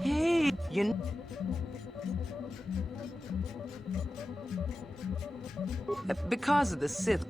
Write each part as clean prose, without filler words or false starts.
Hey, because of the Sith.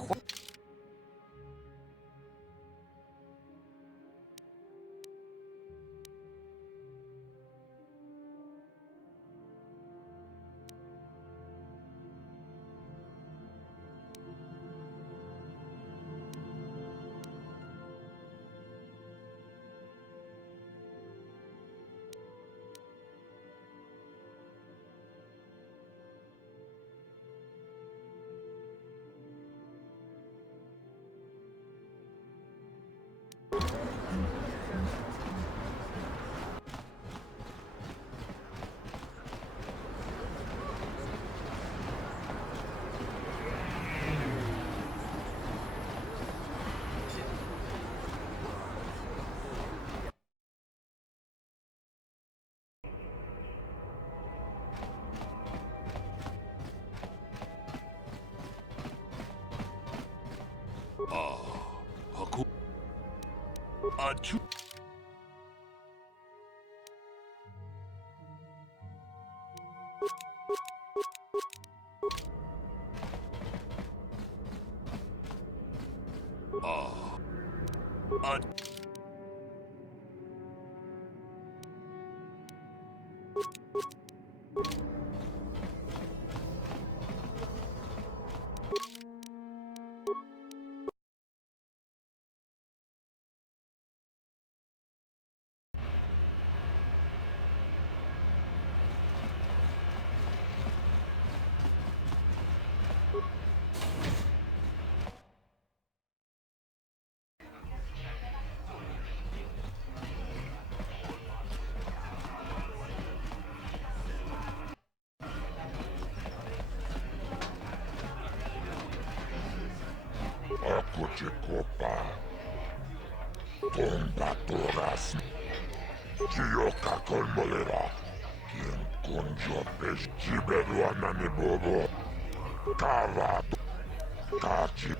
Aku acu. Aku te copa. Tomba toras. Chioka con molera. Quien conjo pes chiberuana ne bobo. Kava. Kachi.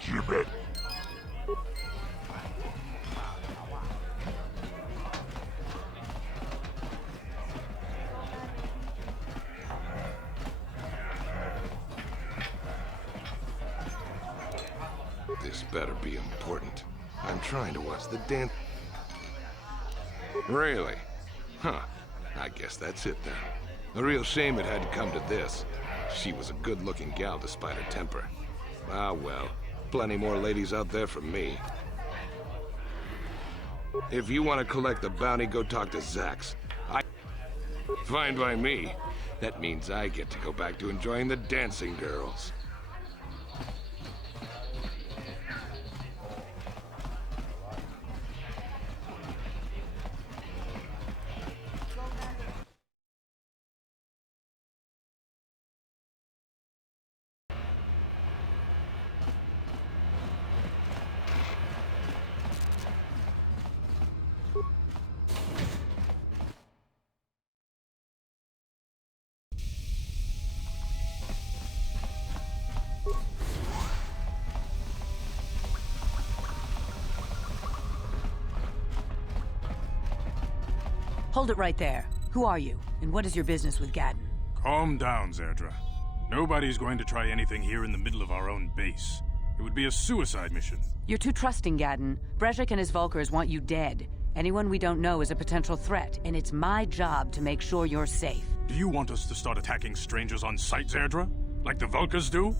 Chibet. This better be important. I'm trying to watch the dance. Really? Huh. I guess that's it then. A real shame it had to come to this. She was a good-looking gal despite her temper. Ah, well. Plenty more ladies out there for me. If you want to collect the bounty, go talk to Zax. Fine by me. That means I get to go back to enjoying the dancing girls. Hold it right there. Who are you, and what is your business with Gadden? Calm down, Zerdra. Nobody's going to try anything here in the middle of our own base. It would be a suicide mission. You're too trusting, Gadden. Brezhik and his Vulkars want you dead. Anyone we don't know is a potential threat, and it's my job to make sure you're safe. Do you want us to start attacking strangers on sight, Zerdra? Like the Vulkars do?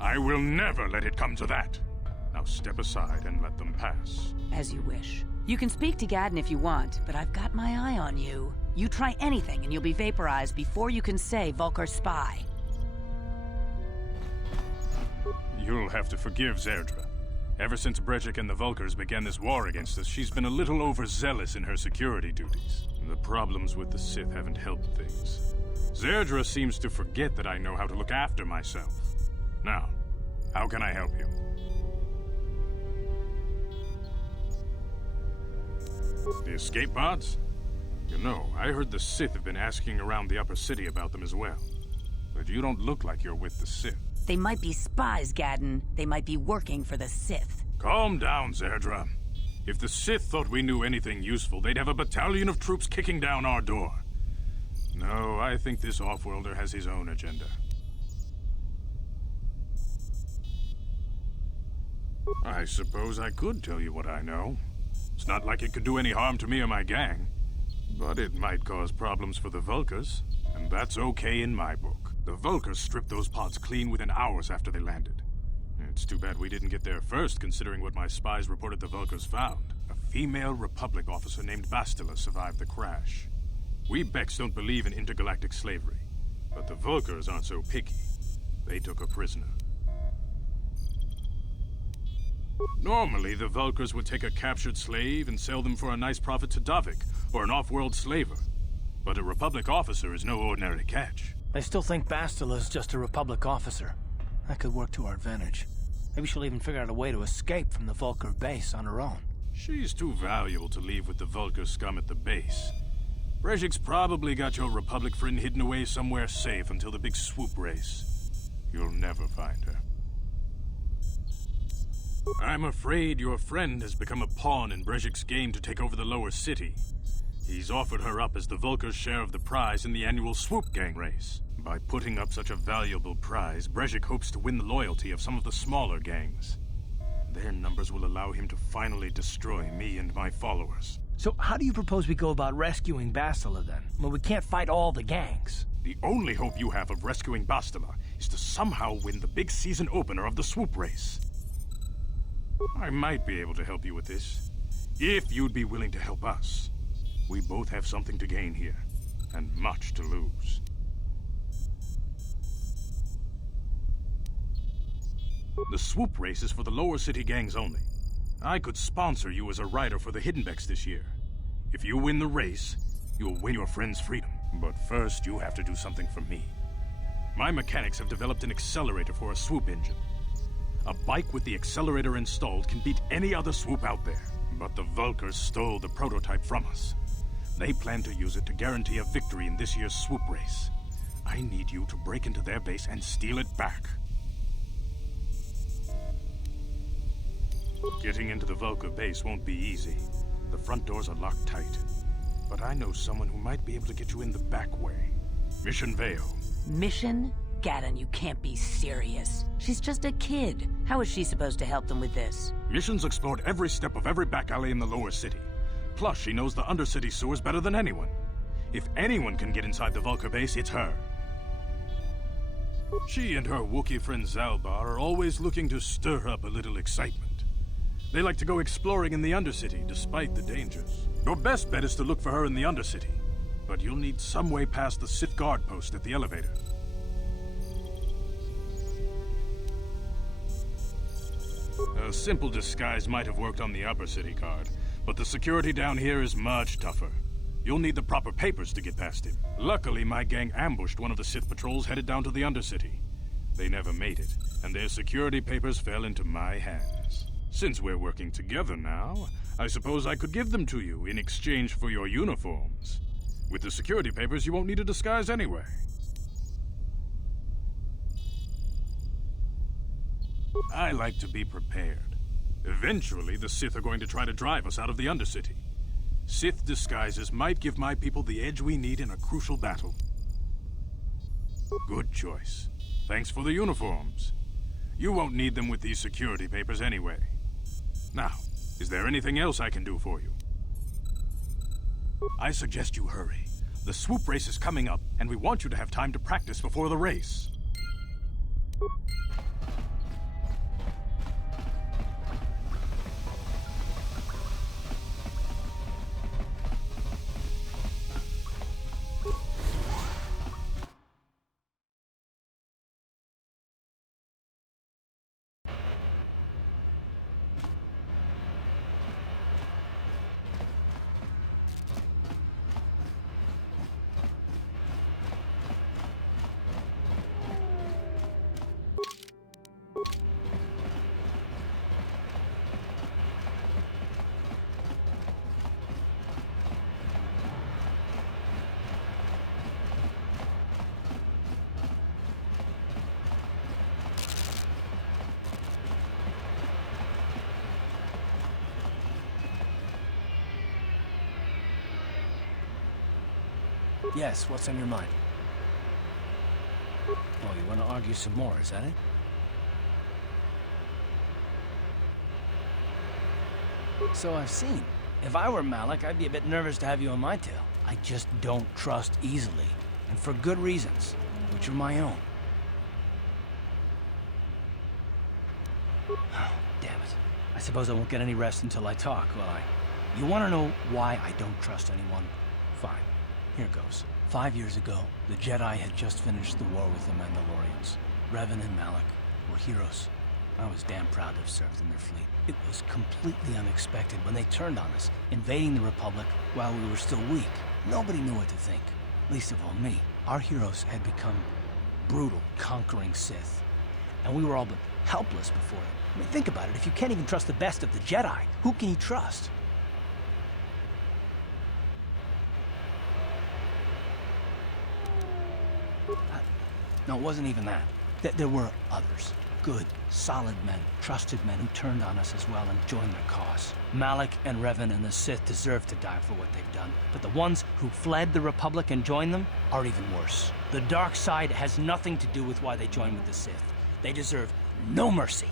I will never let it come to that. Now step aside and let them pass. As you wish. You can speak to Gadden if you want, but I've got my eye on you. You try anything and you'll be vaporized before you can say Vulkar spy. You'll have to forgive Zerdra. Ever since Brezhik and the Vulkars began this war against us, she's been a little overzealous in her security duties. The problems with the Sith haven't helped things. Zerdra seems to forget that I know how to look after myself. Now, how can I help you? The escape pods? You know, I heard the Sith have been asking around the upper city about them as well. But you don't look like you're with the Sith. They might be spies, Gadden. They might be working for the Sith. Calm down, Zerdra. If the Sith thought we knew anything useful, they'd have a battalion of troops kicking down our door. No, I think this off-worlder has his own agenda. I suppose I could tell you what I know. It's not like it could do any harm to me or my gang. But it might cause problems for the Vulkars, and that's okay in my book. The Vulkars stripped those pods clean within hours after they landed. It's too bad we didn't get there first, considering what my spies reported the Vulkars found. A female Republic officer named Bastila survived the crash. We Becks don't believe in intergalactic slavery, but the Vulkars aren't so picky. They took her prisoner. Normally, the Vulkars would take a captured slave and sell them for a nice profit to Davik, or an off-world slaver. But a Republic officer is no ordinary catch. I still think Bastila's just a Republic officer. That could work to our advantage. Maybe she'll even figure out a way to escape from the Vulkar base on her own. She's too valuable to leave with the Vulkar scum at the base. Brejik's probably got your Republic friend hidden away somewhere safe until the big swoop race. You'll never find her. I'm afraid your friend has become a pawn in Brejik's game to take over the lower city. He's offered her up as the Vulkar's share of the prize in the annual swoop gang race. By putting up such a valuable prize, Brejik hopes to win the loyalty of some of the smaller gangs. Their numbers will allow him to finally destroy me and my followers. So how do you propose we go about rescuing Bastila then? Well, we can't fight all the gangs. The only hope you have of rescuing Bastila is to somehow win the big season opener of the swoop race. I might be able to help you with this, if you'd be willing to help us. We both have something to gain here, and much to lose. The swoop race is for the lower city gangs only. I could sponsor you as a rider for the Hiddenbecks this year. If you win the race, you'll win your friend's freedom. But first, you have to do something for me. My mechanics have developed an accelerator for a swoop engine. A bike with the accelerator installed can beat any other swoop out there. But the Vulkars stole the prototype from us. They plan to use it to guarantee a victory in this year's swoop race. I need you to break into their base and steal it back. Getting into the Vulkar base won't be easy. The front doors are locked tight. But I know someone who might be able to get you in the back way. Mission Vale. Mission? Gaddon, you can't be serious. She's just a kid. How is she supposed to help them with this? Mission's explored every step of every back alley in the lower city. Plus, she knows the undercity sewers better than anyone. If anyone can get inside the Vulkar base, it's her. She and her Wookiee friend Zalbar are always looking to stir up a little excitement. They like to go exploring in the Undercity, despite the dangers. Your best bet is to look for her in the Undercity. But you'll need some way past the Sith guard post at the elevator. A simple disguise might have worked on the Upper City guard, but the security down here is much tougher. You'll need the proper papers to get past him. Luckily, my gang ambushed one of the Sith patrols headed down to the Undercity. They never made it, and their security papers fell into my hands. Since we're working together now, I suppose I could give them to you in exchange for your uniforms. With the security papers, you won't need a disguise anyway. I like to be prepared. Eventually, the Sith are going to try to drive us out of the Undercity. Sith disguises might give my people the edge we need in a crucial battle. Good choice. Thanks for the uniforms. You won't need them with these security papers anyway. Now, is there anything else I can do for you? I suggest you hurry. The swoop race is coming up, and we want you to have time to practice before the race. Yes, what's on your mind? Oh, you want to argue some more, is that it? So I've seen. If I were Malik, I'd be a bit nervous to have you on my tail. I just don't trust easily. And for good reasons, which are my own. Oh, damn it. I suppose I won't get any rest until I talk, will I? You want to know why I don't trust anyone? Fine. Here goes. 5 years ago, the Jedi had just finished the war with the Mandalorians. Revan and Malik were heroes. I was damn proud to have served in their fleet. It was completely unexpected when they turned on us, invading the Republic while we were still weak. Nobody knew what to think, least of all me. Our heroes had become brutal, conquering Sith, and we were all but helpless before them. I mean, think about it. If you can't even trust the best of the Jedi, who can you trust? No, it wasn't even that. There were others. Good, solid men, trusted men who turned on us as well and joined their cause. Malik and Revan and the Sith deserve to die for what they've done, but the ones who fled the Republic and joined them are even worse. The dark side has nothing to do with why they joined with the Sith. They deserve no mercy.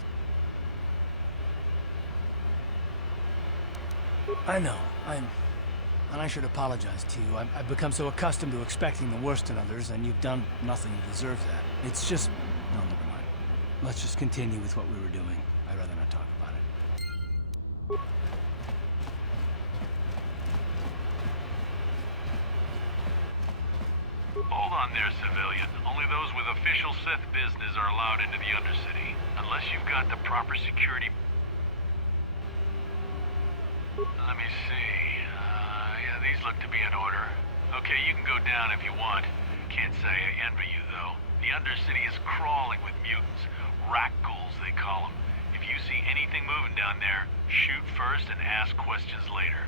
I know, and I should apologize to you. I've become so accustomed to expecting the worst in others, and you've done nothing to deserve that. It's just... no, never mind. Let's just continue with what we were doing. I'd rather not talk about it. Hold on there, civilian. Only those with official Sith business are allowed into the Undercity, unless you've got the proper security. Let me see. Yeah, these look to be in order. Okay, you can go down if you want. Can't say I envy you, though. The Undercity is crawling with mutants. Rat ghouls, they call them. If you see anything moving down there, shoot first and ask questions later.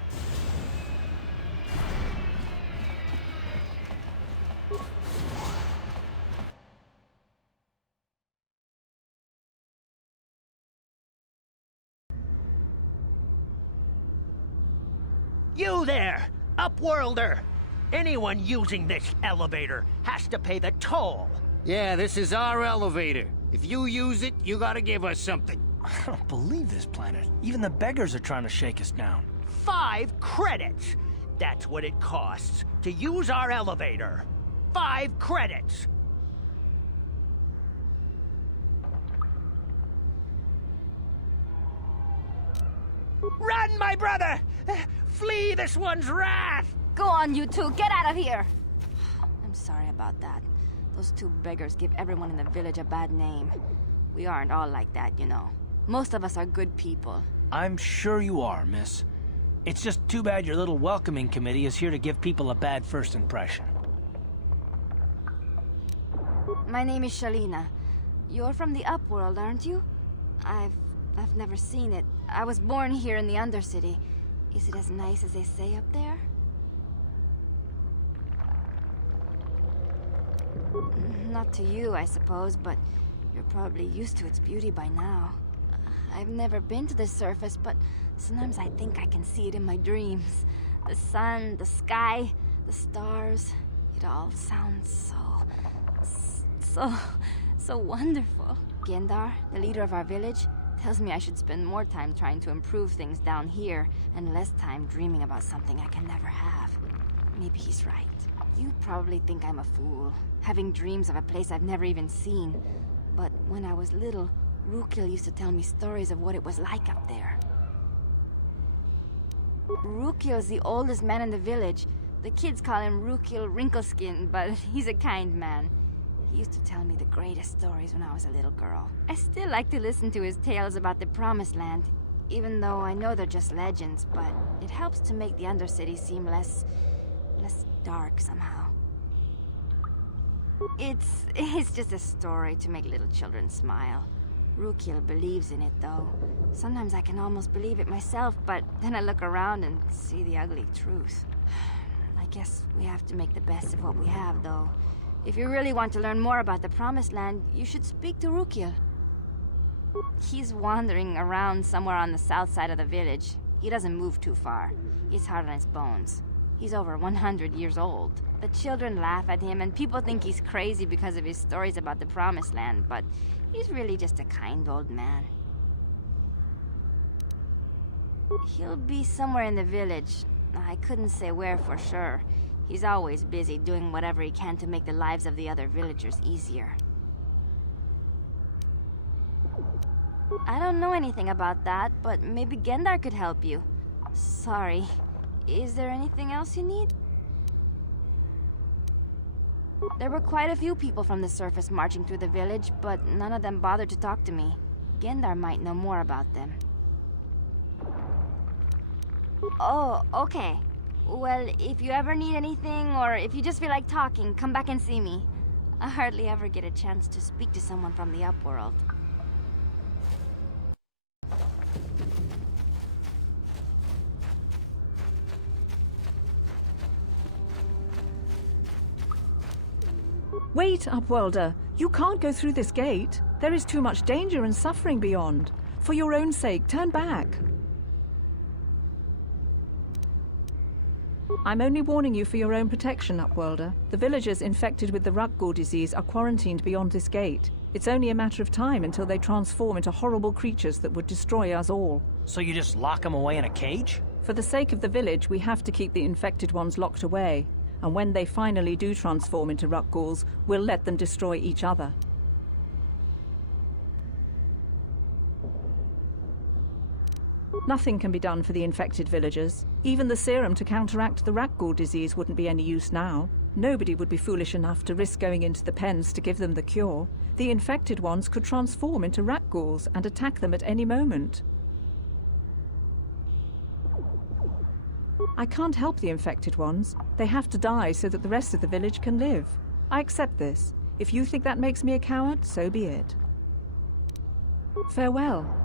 You there, Upworlder! Anyone using this elevator has to pay the toll. Yeah, this is our elevator. If you use it, you gotta give us something. I don't believe this planet. Even the beggars are trying to shake us down. 5 credits. That's what it costs to use our elevator. 5 credits. Run, my brother! Flee this one's wrath! Go on, you two. Get out of here. I'm sorry about that. Those 2 beggars give everyone in the village a bad name. We aren't all like that, you know. Most of us are good people. I'm sure you are, miss. It's just too bad your little welcoming committee is here to give people a bad first impression. My name is Shalina. You're from the Upworld, aren't you? I've never seen it. I was born here in the Undercity. Is it as nice as they say up there? Not to you, I suppose, but you're probably used to its beauty by now. I've never been to the surface, but sometimes I think I can see it in my dreams. The sun, the sky, the stars. It all sounds so wonderful. Gendar, the leader of our village, tells me I should spend more time trying to improve things down here and less time dreaming about something I can never have. Maybe he's right. You probably think I'm a fool, having dreams of a place I've never even seen. But when I was little, Rukil used to tell me stories of what it was like up there. Rukil's the oldest man in the village. The kids call him Rukil Wrinkleskin, but he's a kind man. He used to tell me the greatest stories when I was a little girl. I still like to listen to his tales about the Promised Land, even though I know they're just legends, but it helps to make the Undercity seem less dark somehow. It's just a story to make little children smile. Rukil believes in it, though. Sometimes I can almost believe it myself, but then I look around and see the ugly truth. I guess we have to make the best of what we have, though. If you really want to learn more about the Promised Land, you should speak to Rukil. He's wandering around somewhere on the south side of the village. He doesn't move too far. He's hard on his bones. He's over 100 years old. The children laugh at him, and people think he's crazy because of his stories about the Promised Land, but he's really just a kind old man. He'll be somewhere in the village. I couldn't say where for sure. He's always busy doing whatever he can to make the lives of the other villagers easier. I don't know anything about that, but maybe Gendar could help you. Sorry. Is there anything else you need? There were quite a few people from the surface marching through the village, but none of them bothered to talk to me. Gendar might know more about them. Oh, okay. Well, if you ever need anything, or if you just feel like talking, come back and see me. I hardly ever get a chance to speak to someone from the Upworld. Wait, Upworlder. You can't go through this gate. There is too much danger and suffering beyond. For your own sake, turn back. I'm only warning you for your own protection, Upworlder. The villagers infected with the Rukgul disease are quarantined beyond this gate. It's only a matter of time until they transform into horrible creatures that would destroy us all. So you just lock them away in a cage? For the sake of the village, we have to keep the infected ones locked away. And when they finally do transform into Rukguls, we'll let them destroy each other. Nothing can be done for the infected villagers. Even the serum to counteract the Rukgul disease wouldn't be any use now. Nobody would be foolish enough to risk going into the pens to give them the cure. The infected ones could transform into Rukguls and attack them at any moment. I can't help the infected ones. They have to die so that the rest of the village can live. I accept this. If you think that makes me a coward, so be it. Farewell.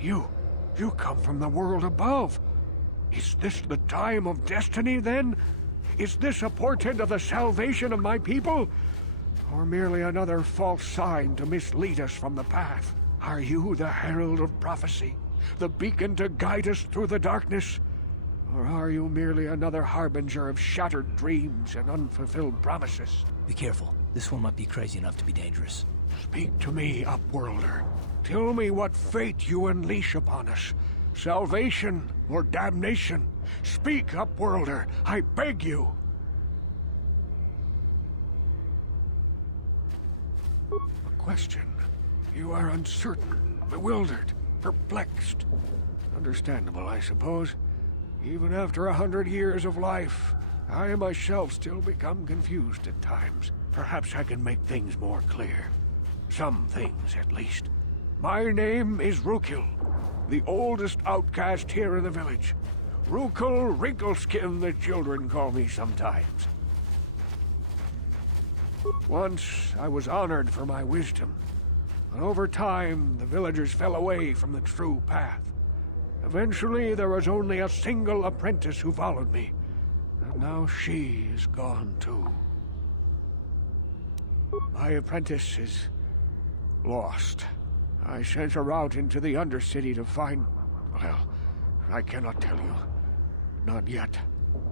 You come from the world above. Is this the time of destiny, then? Is this a portent of the salvation of my people? Or merely another false sign to mislead us from the path? Are you the herald of prophecy? The beacon to guide us through the darkness? Or are you merely another harbinger of shattered dreams and unfulfilled promises? Be careful. This one might be crazy enough to be dangerous. Speak to me, Upworlder. Tell me what fate you unleash upon us. Salvation or damnation? Speak, Upworlder, I beg you. A question. You are uncertain, bewildered, perplexed. Understandable, I suppose. Even after 100 years of life, I myself still become confused at times. Perhaps I can make things more clear. Some things, at least. My name is Rukil, the oldest outcast here in the village. Rukil Wrinkleskin, the children call me sometimes. Once, I was honored for my wisdom, but over time, the villagers fell away from the true path. Eventually, there was only a single apprentice who followed me, and now she is gone too. My apprentice is lost. I sent her out into the Undercity to find... well, I cannot tell you. Not yet.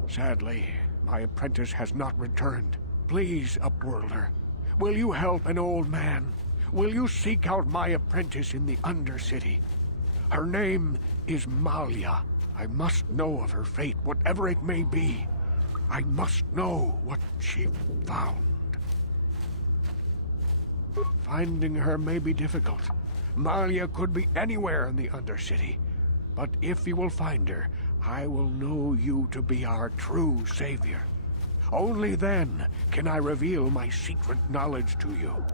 Sadly, my apprentice has not returned. Please, Upworlder, will you help an old man? Will you seek out my apprentice in the Undercity? Her name is Malia. I must know of her fate, whatever it may be. I must know what she found. Finding her may be difficult. Malia could be anywhere in the Undercity. But if you will find her, I will know you to be our true savior. Only then can I reveal my secret knowledge to you.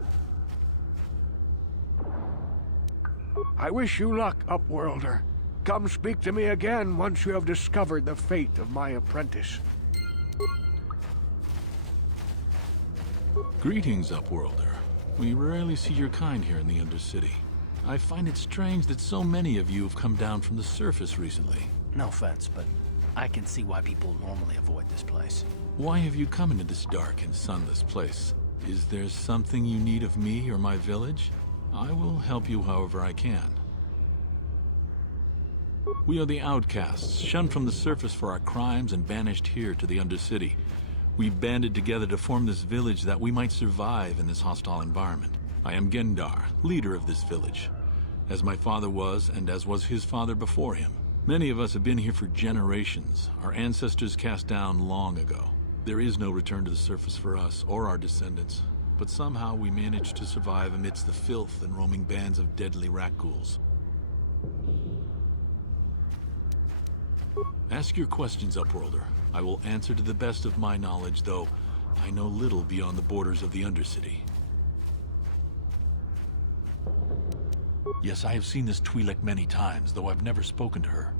I wish you luck, Upworlder. Come speak to me again once you have discovered the fate of my apprentice. Greetings, Upworlder. We rarely see your kind here in the Undercity. I find it strange that so many of you have come down from the surface recently. No offense, but I can see why people normally avoid this place. Why have you come into this dark and sunless place? Is there something you need of me or my village? I will help you however I can. We are the outcasts, shunned from the surface for our crimes and banished here to the Undercity. We banded together to form this village that we might survive in this hostile environment. I am Gendar, leader of this village, as my father was and as was his father before him. Many of us have been here for generations, our ancestors cast down long ago. There is no return to the surface for us or our descendants, but somehow we managed to survive amidst the filth and roaming bands of deadly rat ghouls. Ask your questions, Upworlder. I will answer to the best of my knowledge, though I know little beyond the borders of the Undercity. Yes, I have seen this Twi'lek many times, though I've never spoken to her.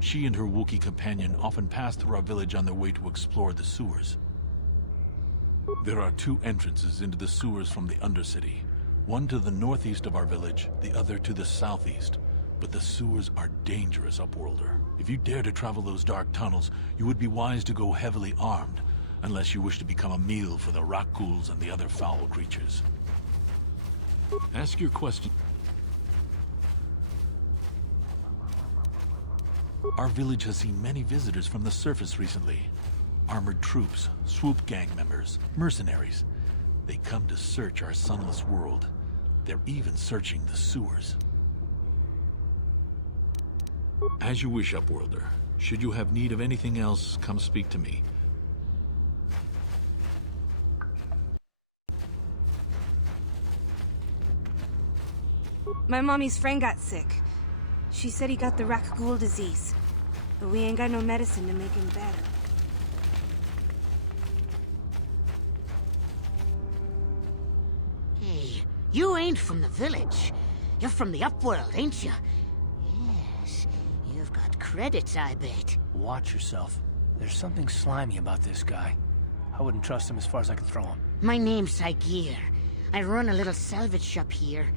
She and her Wookiee companion often pass through our village on their way to explore the sewers. There are two entrances into the sewers from the Undercity. One to the northeast of our village, the other to the southeast. But the sewers are dangerous, Upworlder. If you dare to travel those dark tunnels, you would be wise to go heavily armed, unless you wish to become a meal for the rock ghouls and the other foul creatures. Ask your question. Our village has seen many visitors from the surface recently. Armored troops, swoop gang members, mercenaries. They come to search our sunless world. They're even searching the sewers. As you wish, Upworlder. Should you have need of anything else, come speak to me. My mommy's friend got sick. She said he got the Rakghoul disease, but we ain't got no medicine to make him better. Hey, you ain't from the village. You're from the Upworld, ain't you? Yes, you've got credits, I bet. Watch yourself. There's something slimy about this guy. I wouldn't trust him as far as I could throw him. My name's Saigir. I run a little salvage shop here.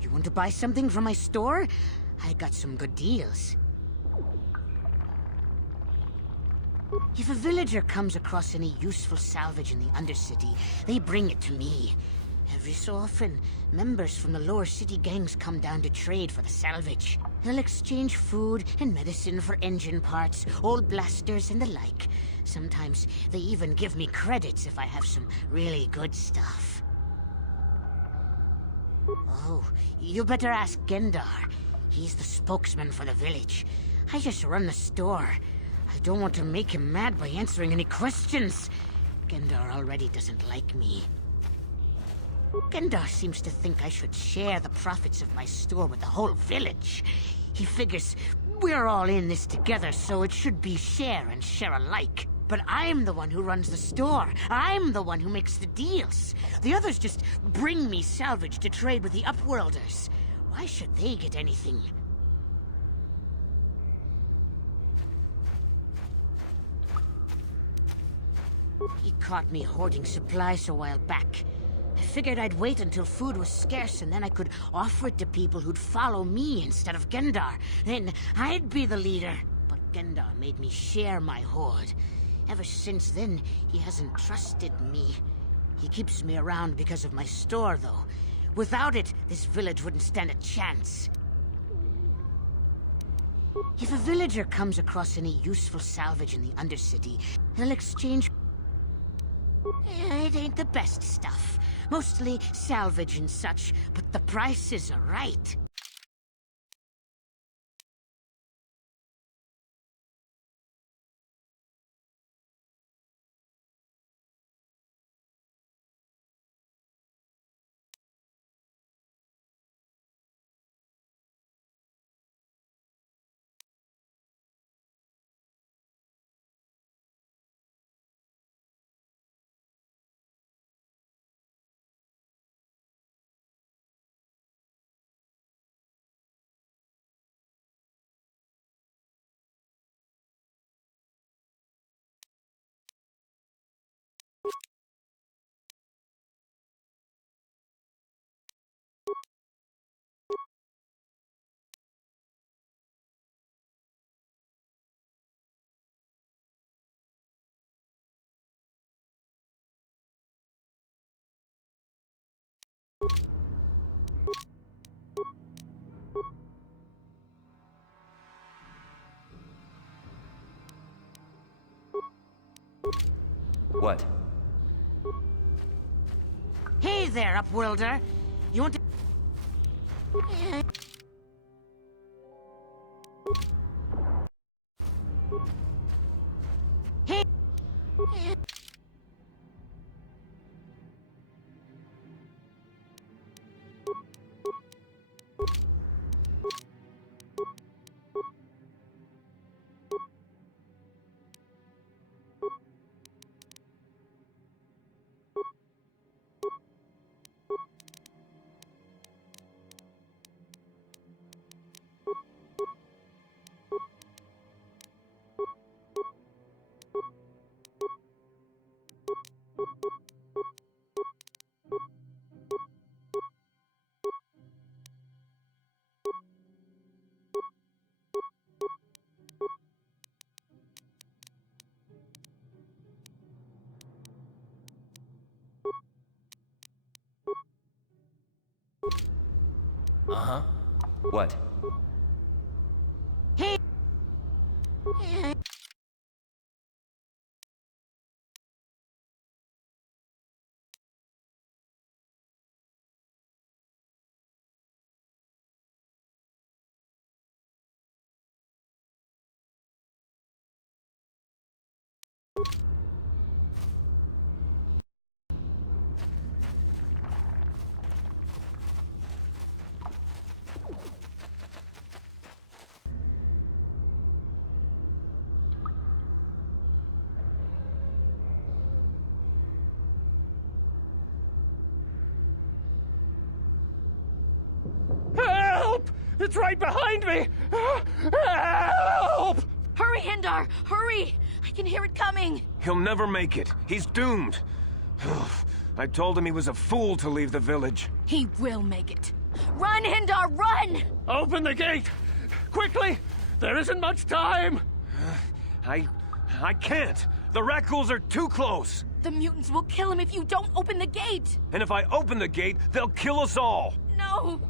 You want to buy something from my store? I got some good deals. If a villager comes across any useful salvage in the Undercity, they bring it to me. Every so often, members from the lower city gangs come down to trade for the salvage. They'll exchange food and medicine for engine parts, old blasters and the like. Sometimes they even give me credits if I have some really good stuff. Oh, you better ask Gendar. He's the spokesman for the village. I just run the store. I don't want to make him mad by answering any questions. Gendar already doesn't like me. Gendar seems to think I should share the profits of my store with the whole village. He figures we're all in this together, so it should be share and share alike. But I'm the one who runs the store. I'm the one who makes the deals. The others just bring me salvage to trade with the Upworlders. Why should they get anything? He caught me hoarding supplies a while back. I figured I'd wait until food was scarce and then I could offer it to people who'd follow me instead of Gendar. Then I'd be the leader. But Gendar made me share my hoard. Ever since then, he hasn't trusted me. He keeps me around because of my store, though. Without it, this village wouldn't stand a chance. If a villager comes across any useful salvage in the Undercity, he'll exchange... It ain't the best stuff. Mostly salvage and such, but the prices are right. What? Hey there, Upworlder. You want to... Hey... Uh-huh. What? Hey... Help! It's right behind me! Help! Hurry, Hindar! Hurry! I can hear it coming! He'll never make it. He's doomed. I told him he was a fool to leave the village. He will make it. Run, Hindar, run! Open the gate! Quickly! There isn't much time! I can't. The Rakghouls are too close. The mutants will kill him if you don't open the gate! And if I open the gate, they'll kill us all. No!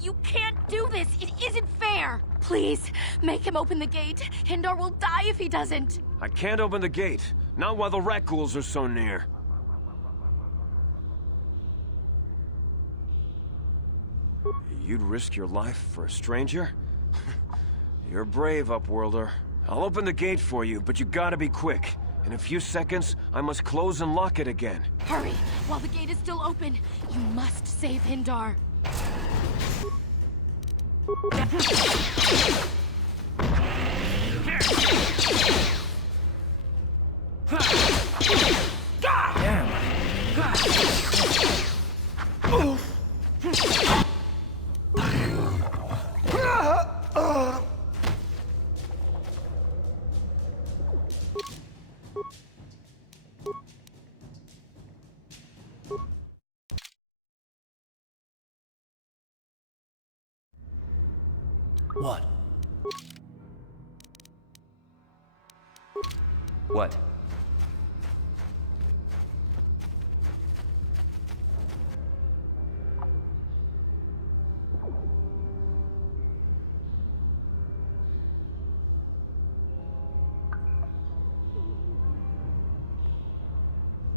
You can't do this! It isn't fair! Please, make him open the gate. Hindar will die if he doesn't. I can't open the gate. Not while the Rakghouls are so near. You'd risk your life for a stranger? You're brave, Upworlder. I'll open the gate for you, but you gotta be quick. In a few seconds, I must close and lock it again. Hurry! While the gate is still open, you must save Hindar. What? What?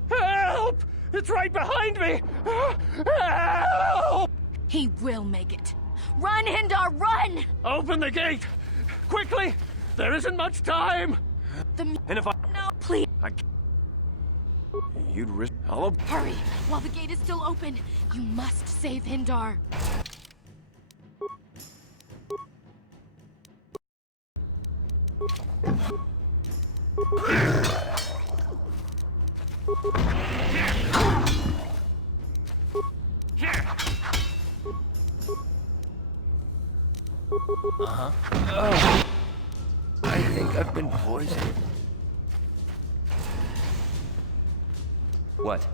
Help! It's right behind me! Help! He will make it. Run, Hindar, run! Open the gate! Quickly! There isn't much time! And if I... No, please! You'd risk... Hurry! While the gate is still open, you must save Hindar. Uh-huh. I think I've been poisoned. What?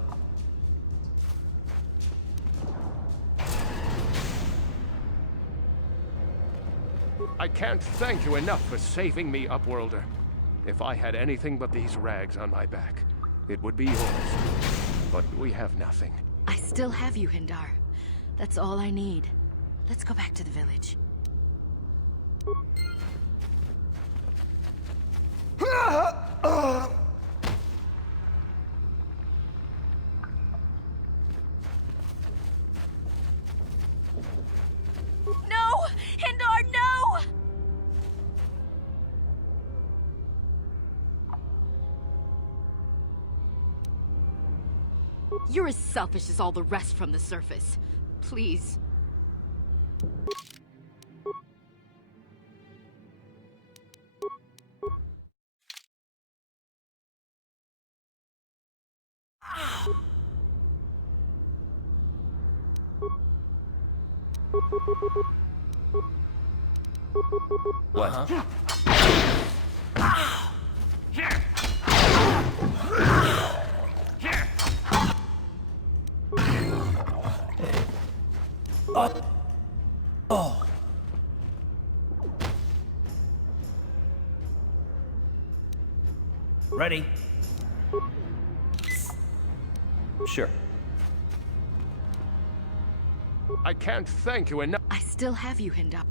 I can't thank you enough for saving me, Upworlder. If I had anything but these rags on my back, it would be yours. But we have nothing. I still have you, Hindar. That's all I need. Let's go back to the village. You're as selfish as all the rest from the surface. Please. What? Oh. Ready? Sure. I can't thank you enough. I still have you, Hindar.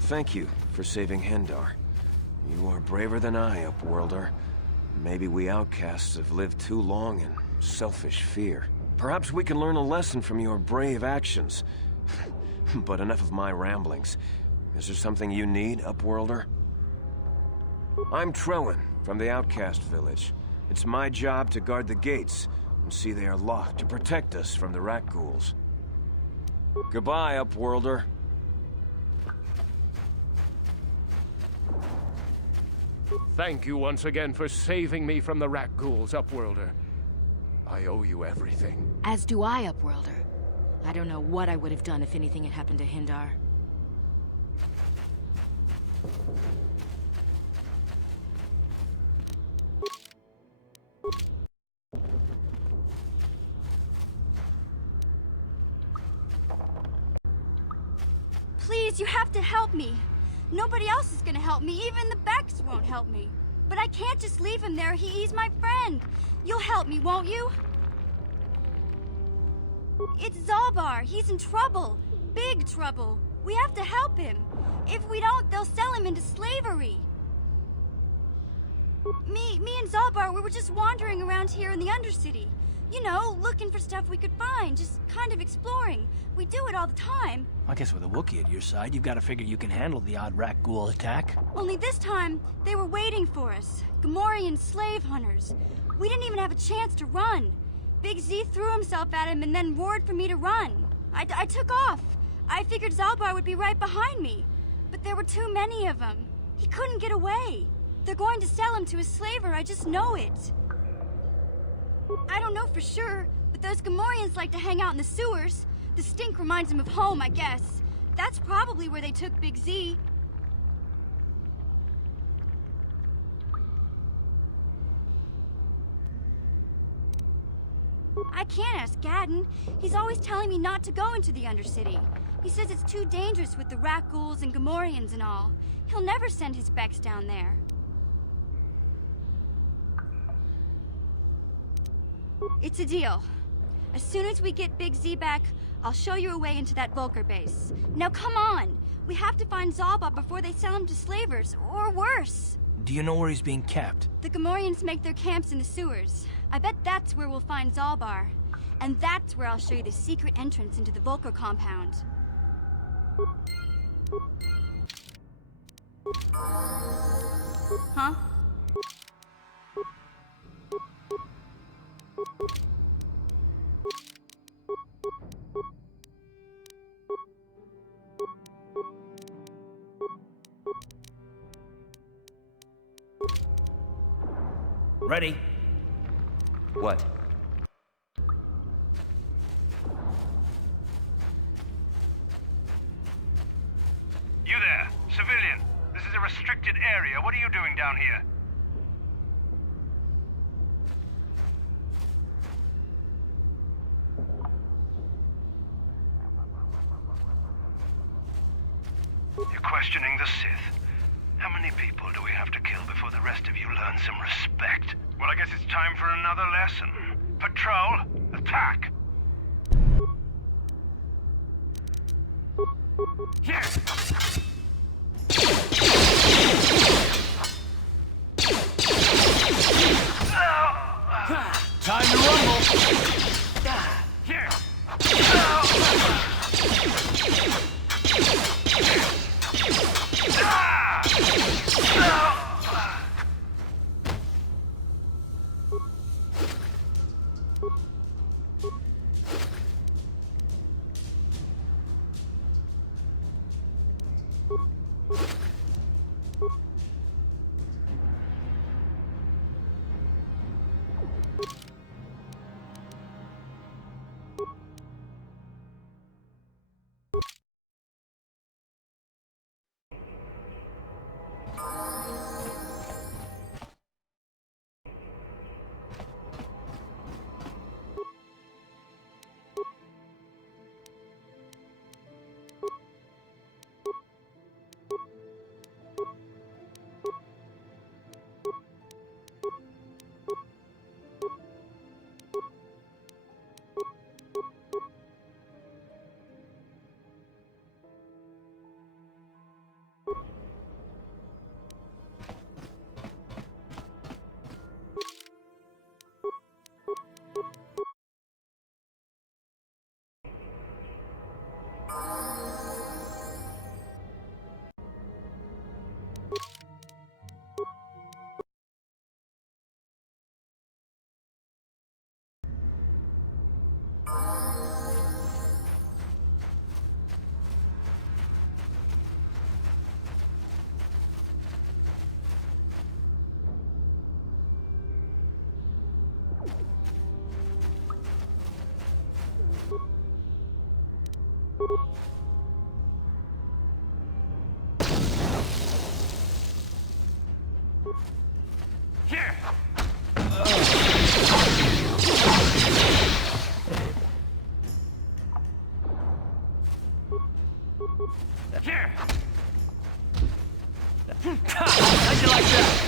Thank you for saving Hindar. You are braver than I, Upworlder. Maybe we outcasts have lived too long in selfish fear. Perhaps we can learn a lesson from your brave actions. But enough of my ramblings. Is there something you need, Upworlder? I'm Trowan, from the Outcast Village. It's my job to guard the gates, and see they are locked to protect us from the rat ghouls. Goodbye, Upworlder. Thank you once again for saving me from the rat ghouls, Upworlder. I owe you everything. As do I, Upworlder. I don't know what I would have done if anything had happened to Hindar. Please, you have to help me. Nobody else is gonna help me. Even the Becks won't help me. But I can't just leave him there. He's my friend. You'll help me, won't you? It's Zalbar. He's in trouble. Big trouble. We have to help him. If we don't, they'll sell him into slavery. Me and Zalbar, we were just wandering around here in the Undercity. You know, looking for stuff we could find, just kind of exploring. We do it all the time. I guess with a Wookiee at your side, you've got to figure you can handle the odd rat ghoul attack. Only this time, they were waiting for us. Gamorrean slave hunters. We didn't even have a chance to run. Big Z threw himself at him and then roared for me to run. I took off. I figured Zalbar would be right behind me. But there were too many of them. He couldn't get away. They're going to sell him to a slaver, I just know it. I don't know for sure, but those Gamorreans like to hang out in the sewers. The stink reminds them of home, I guess. That's probably where they took Big Z. I can't ask Gadden. He's always telling me not to go into the Undercity. He says it's too dangerous with the rat ghouls and Gamorreans and all. He'll never send his Becks down there. It's a deal. As soon as we get Big Z back, I'll show you a way into that Vulcar base. Now come on! We have to find Zalbar before they sell him to slavers, or worse. Do you know where he's being kept? The Gamorreans make their camps in the sewers. I bet that's where we'll find Zalbar. And that's where I'll show you the secret entrance into the Vulcar compound. Huh? Ready? What? You there, civilian. This is a restricted area. What are you doing down here? You're questioning the Sith. How many people do we have to kill before the rest of you learn some respect? Well, I guess it's time for another lesson. Patrol, attack! Here! Time to rumble! Here! How'd you like that?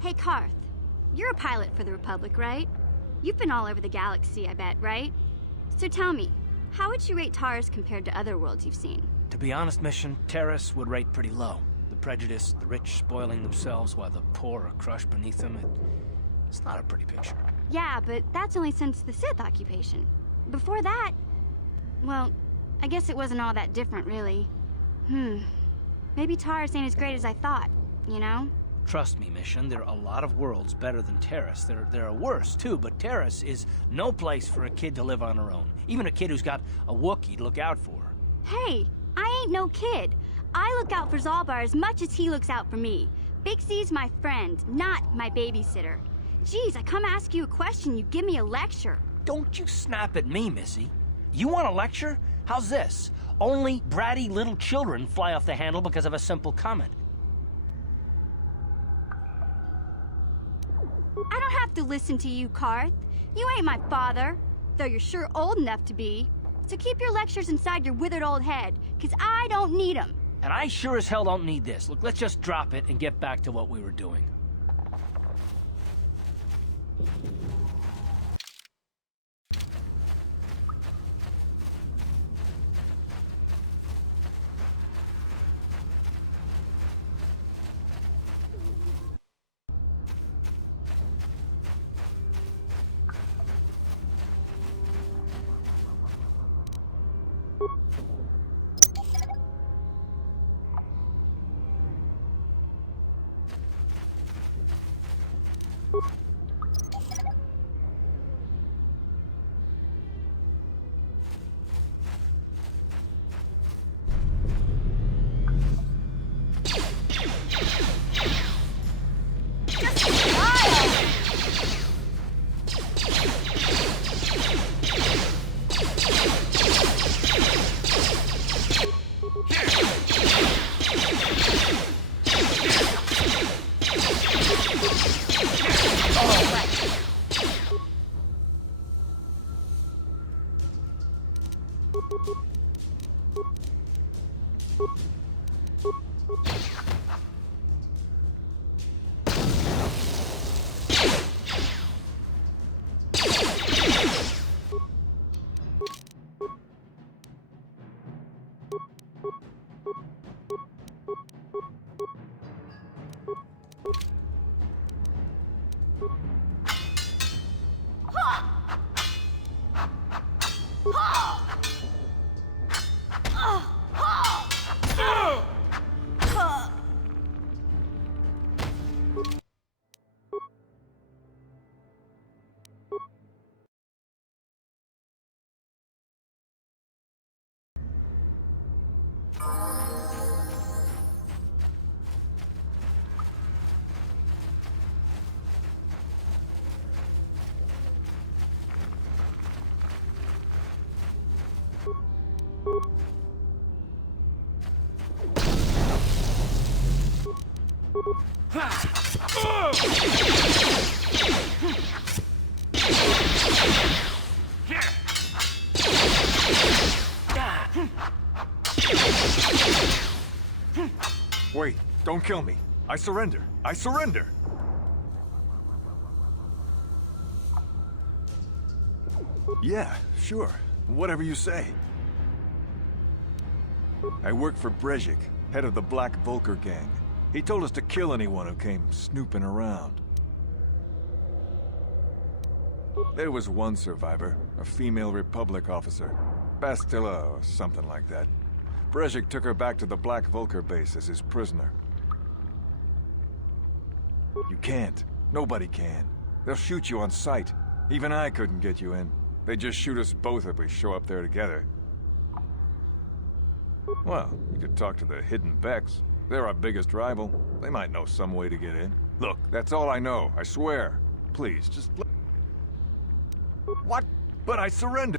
Hey, Karth. You're a pilot for the Republic, right? You've been all over the galaxy, I bet, right? So tell me, how would you rate Taurus compared to other worlds you've seen? To be honest, Mission, Terrace would rate pretty low. The prejudice, the rich spoiling themselves while the poor are crushed beneath them, it's not a pretty picture. Yeah, but that's only since the Sith occupation. Before that, well, I guess it wasn't all that different, really. Maybe Taurus ain't as great as I thought, you know? Trust me, Mission, there are a lot of worlds better than Terrace. There are worse, too, but Terrace is no place for a kid to live on her own. Even a kid who's got a Wookiee to look out for. Hey, I ain't no kid. I look out for Zalbar as much as he looks out for me. Big C's my friend, not my babysitter. Geez, I come ask you a question, you give me a lecture. Don't you snap at me, Missy. You want a lecture? How's this? Only bratty little children fly off the handle because of a simple comment. I don't have to listen to you, Karth. You ain't my father, though you're sure old enough to be. So keep your lectures inside your withered old head, 'cause I don't need 'em. And I sure as hell don't need this. Look, let's just drop it and get back to what we were doing. Wait, don't kill me. I surrender. I surrender! Yeah, sure. Whatever you say. I work for Brejik, head of the Black Vulker gang. He told us to kill anyone who came snooping around. There was one survivor, a female Republic officer. Bastilla or something like that. Brejik took her back to the Black Vulker base as his prisoner. You can't. Nobody can. They'll shoot you on sight. Even I couldn't get you in. They'd just shoot us both if we show up there together. Well, you could talk to the Hidden Becks. They're our biggest rival. They might know some way to get in. Look, that's all I know, I swear. Please, just let... What? But I surrender!